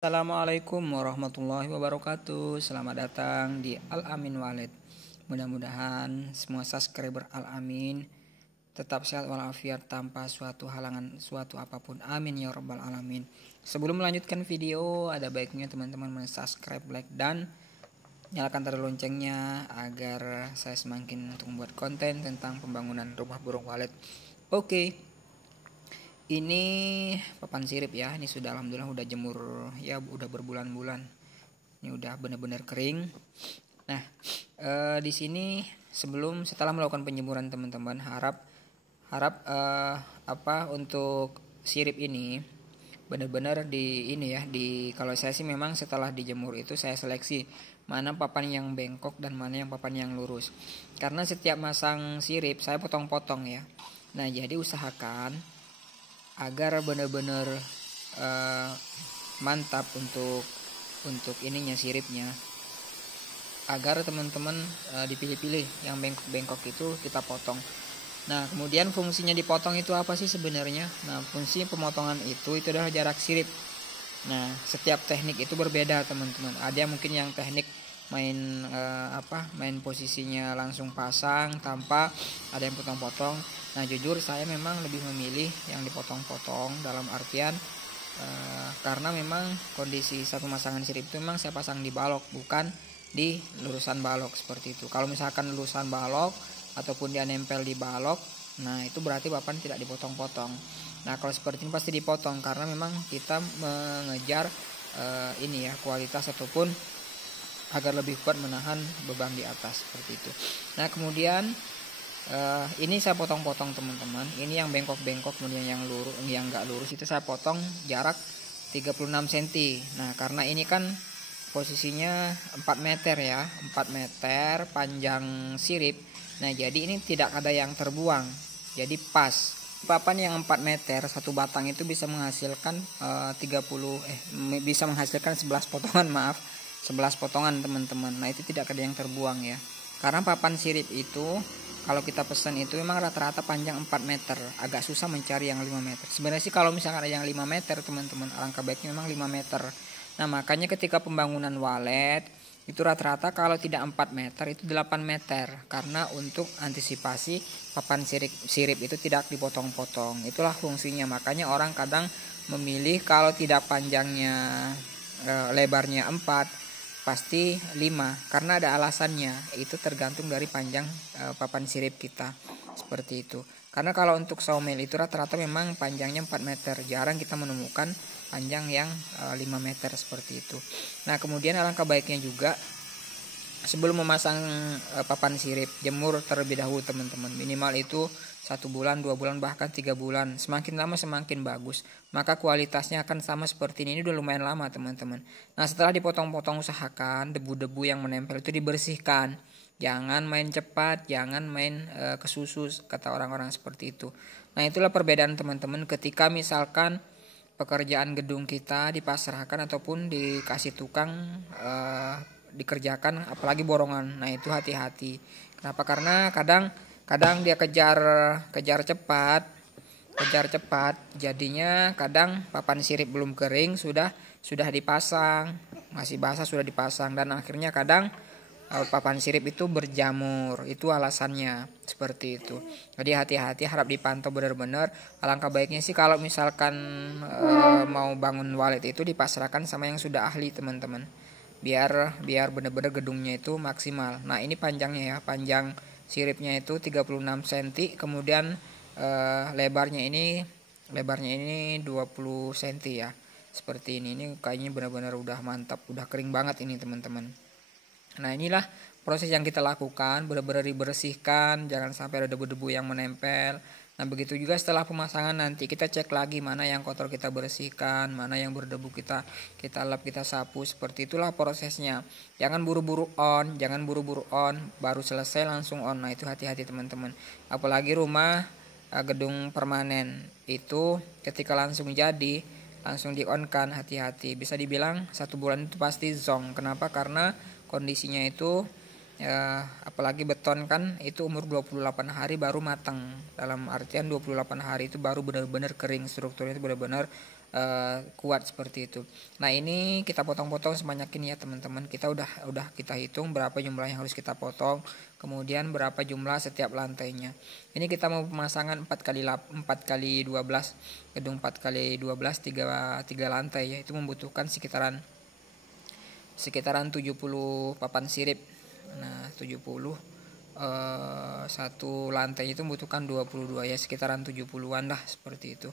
Assalamualaikum warahmatullahi wabarakatuh. Selamat datang di Al-Amin Walid. Mudah-mudahan semua subscriber Al-Amin tetap sehat walafiat tanpa suatu halangan suatu apapun. Amin ya rabbal alamin. Sebelum melanjutkan video, ada baiknya teman-teman subscribe, like, dan nyalakan tanda loncengnya agar saya semakin untuk membuat konten tentang pembangunan rumah burung walet. Oke. Ini papan sirip ya. Ini sudah alhamdulillah udah jemur ya, udah berbulan-bulan. Ini udah benar-benar kering. Nah, di sini setelah melakukan penjemuran teman-teman harap untuk sirip ini benar-benar kalau saya sih memang setelah dijemur itu saya seleksi mana papan yang bengkok dan mana yang papan yang lurus. Karena setiap masang sirip saya potong-potong ya. Nah, jadi usahakan agar benar-benar mantap untuk ininya siripnya, agar teman-teman dipilih-pilih yang bengkok-bengkok itu kita potong. Nah, kemudian fungsinya dipotong itu apa sih sebenarnya? Nah, fungsi pemotongan itu adalah jarak sirip. Nah, setiap teknik itu berbeda teman-teman. Ada yang mungkin yang teknik main posisinya langsung pasang tanpa ada yang potong-potong. Nah, jujur saya memang lebih memilih yang dipotong-potong dalam artian karena memang kondisi satu pemasangan sirip itu memang saya pasang di balok, bukan di lurusan balok seperti itu. Kalau misalkan lurusan balok ataupun dia nempel di balok, nah itu berarti papan tidak dipotong-potong. Nah, kalau seperti ini pasti dipotong karena memang kita mengejar kualitas ataupun agar lebih kuat menahan beban di atas seperti itu. Nah, kemudian ini saya potong-potong teman-teman. Ini yang bengkok-bengkok, kemudian yang lurus, yang enggak lurus itu saya potong jarak 36 cm. Nah, karena ini kan posisinya 4 meter ya, 4 meter panjang sirip. Nah, jadi ini tidak ada yang terbuang. Jadi pas. Papan yang 4 meter satu batang itu bisa menghasilkan 11 potongan, 11 potongan teman-teman. Nah, itu tidak ada yang terbuang ya. Karena papan sirip itu kalau kita pesan itu memang rata-rata panjang 4 meter. Agak susah mencari yang 5 meter. Sebenarnya sih kalau misalkan ada yang 5 meter teman-teman, alangkah baiknya memang 5 meter. Nah, makanya ketika pembangunan walet itu rata-rata kalau tidak 4 meter itu 8 meter. Karena untuk antisipasi papan sirip itu tidak dipotong-potong. Itulah fungsinya. Makanya orang kadang memilih kalau tidak panjangnya lebarnya 4 pasti 5, karena ada alasannya. Itu tergantung dari panjang papan sirip kita seperti itu. Karena kalau untuk sawmill itu rata-rata memang panjangnya 4 meter. Jarang kita menemukan panjang yang 5 meter seperti itu. Nah, kemudian alangkah baiknya juga sebelum memasang papan sirip, jemur terlebih dahulu teman-teman. Minimal itu 1 bulan, 2 bulan, bahkan 3 bulan. Semakin lama semakin bagus. Maka kualitasnya akan sama seperti ini udah lumayan lama teman-teman. Nah, setelah dipotong-potong usahakan debu-debu yang menempel itu dibersihkan. Jangan main cepat, jangan main kesusus, kata orang-orang seperti itu. Nah, itulah perbedaan teman-teman ketika misalkan pekerjaan gedung kita dipasrahkan ataupun dikasih tukang dikerjakan, apalagi borongan. Nah, itu hati-hati. Kenapa? Karena kadang dia kejar cepat, jadinya kadang papan sirip belum kering sudah dipasang, masih basah sudah dipasang, dan akhirnya kadang papan sirip itu berjamur. Itu alasannya seperti itu. Jadi hati-hati, harap dipantau benar-benar. Alangkah baiknya sih kalau misalkan mau bangun walet itu dipasrahkan sama yang sudah ahli teman-teman, biar benar-benar gedungnya itu maksimal. Nah, ini panjangnya ya, panjang siripnya itu 36 cm, kemudian lebarnya ini 20 cm ya. Seperti ini kayaknya benar-benar udah mantap, udah kering banget ini teman-teman. Nah, inilah proses yang kita lakukan, benar-benar dibersihkan, jangan sampai ada debu-debu yang menempel. Nah, begitu juga setelah pemasangan nanti kita cek lagi mana yang kotor kita bersihkan, mana yang berdebu kita lap, kita sapu. Seperti itulah prosesnya. Jangan buru-buru on, baru selesai langsung on. Nah, itu hati-hati teman-teman. Apalagi rumah gedung permanen itu ketika langsung jadi, langsung di-on kan, hati-hati. Bisa dibilang 1 bulan itu pasti zonk. Kenapa? Karena kondisinya itu apalagi beton kan itu umur 28 hari baru matang. Dalam artian 28 hari itu baru benar-benar kering, strukturnya itu benar-benar kuat seperti itu. Nah, ini kita potong-potong sebanyak ini ya teman-teman. Kita udah kita hitung berapa jumlah yang harus kita potong, kemudian berapa jumlah setiap lantainya. Ini kita mau pemasangan 4x12 gedung 4x12 3 lantai ya. Itu membutuhkan sekitaran 70 papan sirip. Nah, 70 satu lantai itu membutuhkan 22 ya, sekitaran 70-an lah seperti itu.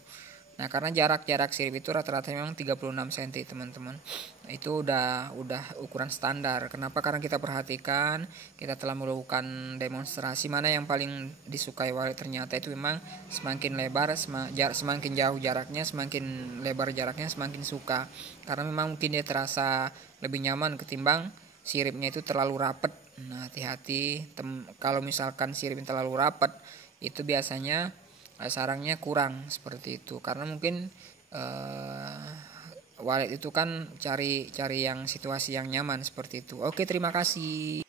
Nah, karena jarak sirip itu rata-rata memang 36 cm teman-teman. Itu udah ukuran standar. Kenapa? Karena kita perhatikan, kita telah melakukan demonstrasi mana yang paling disukai Walid. Ternyata itu memang semakin lebar, semakin jauh jaraknya, semakin lebar jaraknya, semakin suka. Karena memang mungkin dia terasa lebih nyaman ketimbang siripnya itu terlalu rapat. Nah, hati-hati kalau misalkan siripnya terlalu rapat, itu biasanya sarangnya kurang seperti itu. Karena mungkin Walid itu kan cari yang situasi yang nyaman seperti itu. Oke, terima kasih.